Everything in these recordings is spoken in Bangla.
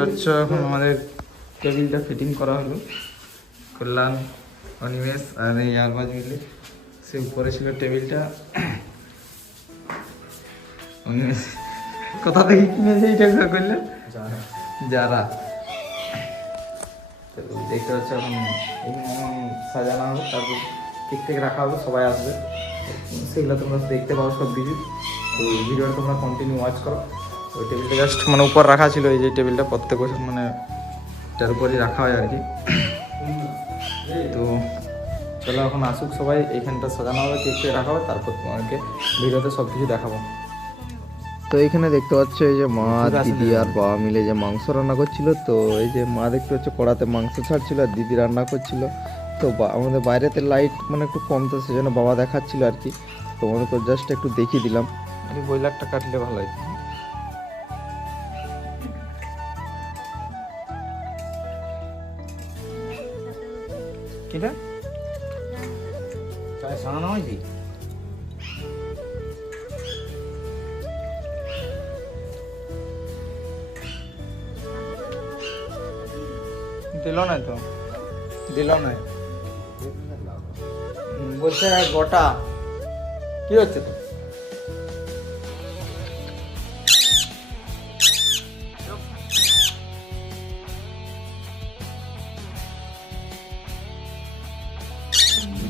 পাচ্ছ এখন আমাদের টেবিলটা ফিটিং করা হলো। কল্যাণ অনিমেষ আর এই আরবাজ মিলে সে উপরে ছিল টেবিলটা। অনিমেষ কোথা থেকে কিনেছে এইটা করলে? যারা দেখতে পাচ্ছ এখন এখন সাজানো হবে তারপর ঠিক থেকে রাখা হবে সবাই আসবে। সেগুলো তোমরা দেখতে পাবো সব কিছু তো ভিডিওটা তোমরা কন্টিনিউ ওয়াচ করো। ওই টেবিলটা জাস্ট মানে উপর রাখা ছিল এই যে টেবিলটা প্রত্যেক বছর মানে এটার উপরই রাখা হয় আর কি। তো চলো এখন আসুক সবাই এইখানটা সাজানো হবে কেক রাখা হবে তারপর তোমাকে ভিডিওতে সব কিছু দেখাবো। তো এখানে দেখতে পাচ্ছ এই যে মা দিদি আর বাবা মিলে যে মাংস রান্না করছিল তো এই যে মা দেখতে পাচ্ছ কড়াতে মাংস ছাড়ছিল আর দিদি রান্না করছিল। তো আমাদের বাইরেতে লাইট মানে একটু কম তো সেজন্য বাবা দেখাচ্ছিল আর কি। তো তোমাদেরকে জাস্ট একটু দেখিয়ে দিলাম। এই ব্রয়লারটা কাটলে ভালো হয়। কিটা? হয় কি দিল না তো? দিল না। বলছে গোটা। কি হচ্ছে তো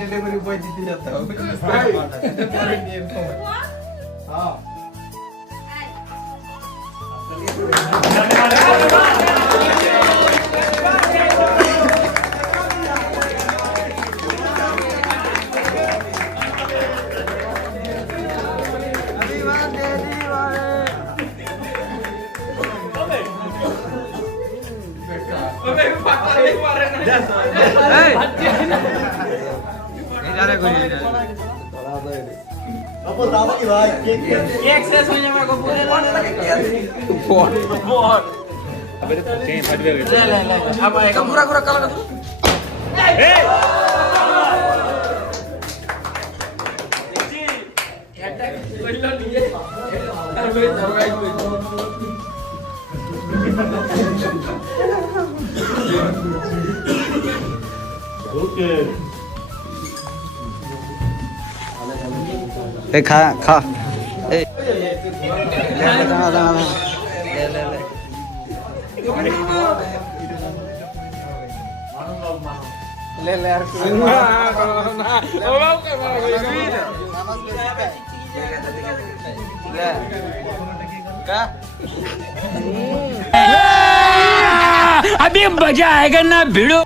ডেলিভারি বয় দিতে যেতে হবে পরে নিয়ে নেব। হ্যাঁ এ ए खा खा। ए। ले ले ले ले ले ले अभी मज़ा आएगा ना भिड़ो।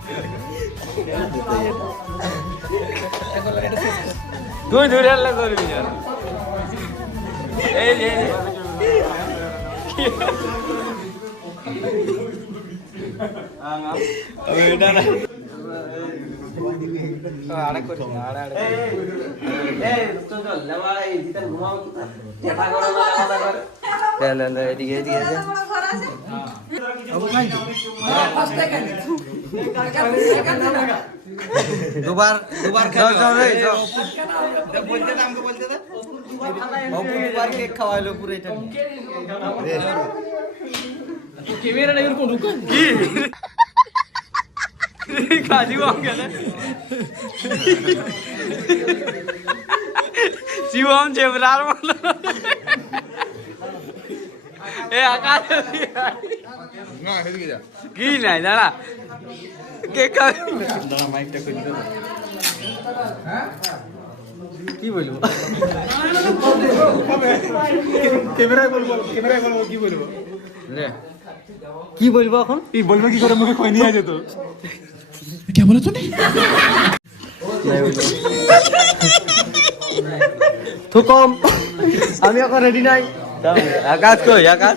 তুই ধরে আল্লাহ করবি আর এই যে না এদিকে এদিকে। দুবার দুবার কেক খাওয়াইলো পুরো এটা এরকম ঢুকান কি? কাজু আঙ্কেল শিবম জেবরার বলো এ আকাশ। কি নাই দাঁড়া। কে খাবে? দাঁড়া মাইকটা করে দে কি বলব? ক্যামেরায় বলব ক্যামেরায় বলব কি বলব? রে কি বলব এখন? এই বলব কি করে মুখে কই নিয়ে যেত থুকম আমি এখন রেডি নাই। আকাশ কই আকাশ?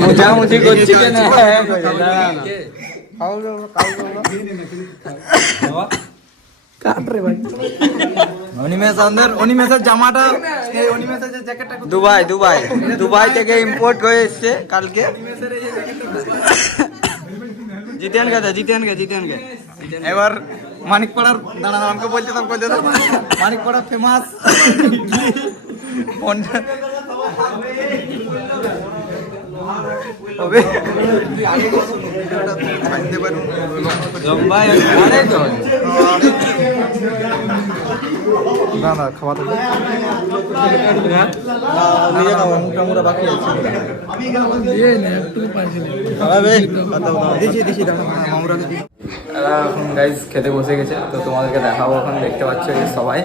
মুছামুছি করছি কেন অনিমেষ আমাদের অনিমেষের জামাটা এই অনিমেষের যে জ্যাকেটটা দুবাই দুবাই দুবাই থেকে ইম্পোর্ট হয়ে এসছে কালকে জিতেন গেছে জিতেন গে জিতেন গে এবার মানিকপাড়ার দাঁড়া আমাকে বলতে তো বলতে তো মানিকপাড়া ফেমাস হবে। না না খাওয়া তো এখন গাইজ খেতে বসে গেছে তো তোমাদেরকে দেখাবো এখন দেখতে পাচ্ছ সবাই।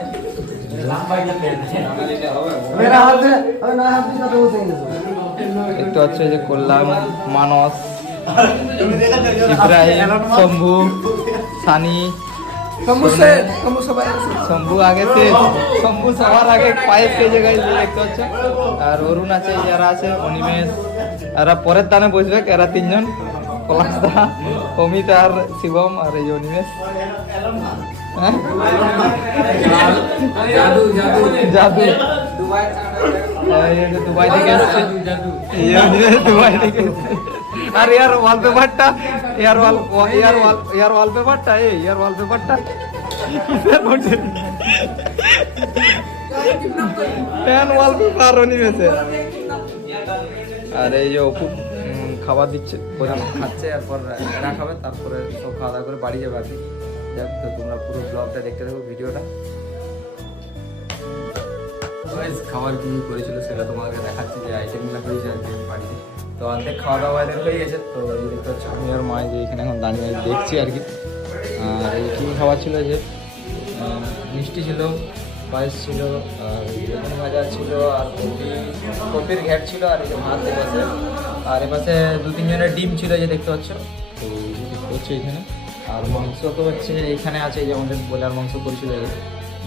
দেখতে পাচ্ছ যে কল্যাণ মানস ইব্রাহিম শম্ভু সানি শম্ভু আগে তে শম্ভু সবার আগে পায়ে পেয়ে গাইজ দেখতে পাচ্ছ? আর অরুণ আছে যারা আছে অনিমেষ। এরা পরের দানে বসবে এরা তিনজন। পলাশ দা অমিত আর শিবম আর এই অনিমেষ। আর ইয়ার ওয়ালপেপারটা ওয়াল ওয়াল ওয়ালপেপারটা ইয়ার আর এই খাবার দিচ্ছে খাচ্ছে, এরপর এরা খাবে, তারপরে সব খাওয়া দাওয়া করে বাড়ি যাবে আর কি। যাক, তো তোমরা পুরো ব্লগটা দেখতে থাকো, ভিডিওটা। খাবার কি করেছিল সেটা তোমাকে দেখাচ্ছি, যে আইটেমগুলো হয়েছে আর বাড়িতে। তো অর্ধেক খাওয়া দাওয়া হয়ে গেছে, তো এই দেখতে পাচ্ছ আমি আর মা যে এখানে এখন দাঁড়িয়ে দেখছি আর কি। আর এই কী খাবার ছিল যে মিষ্টি ছিল, পায়েস ছিল, আর বেগুন ভাজা ছিল, আর কপি, কপির ঘ্যাট ছিল, আর এই যে ভাত এপাশে। আর এপাশে দু তিনজনের ডিম ছিল যে দেখতে পাচ্ছ। তো যে এখানে। আর মাংস তো হচ্ছে এখানে আছে এই যে আমাদের ব্রয়লার মাংস করেছিল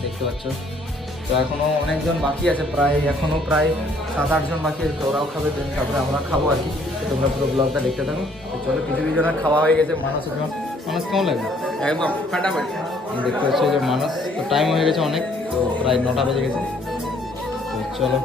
দেখতে পাচ্ছ। তো এখনও অনেকজন বাকি আছে প্রায় এখনও প্রায় সাত আটজন বাকি আছে তো ওরাও খাবে then তারপরে আমরা খাব আর কি। তোমরা পুরো ব্লগটা দেখতে থাকো। তো চলো কিছু কিছু জনের খাওয়া হয়ে গেছে। মানুষ মানুষ কেমন লাগবে একদম ফাটাফাটি। দেখতে পাচ্ছ যে মানুষ তো টাইম হয়ে গেছে অনেক তো প্রায় নটা বেজে গেছে। তো চলো।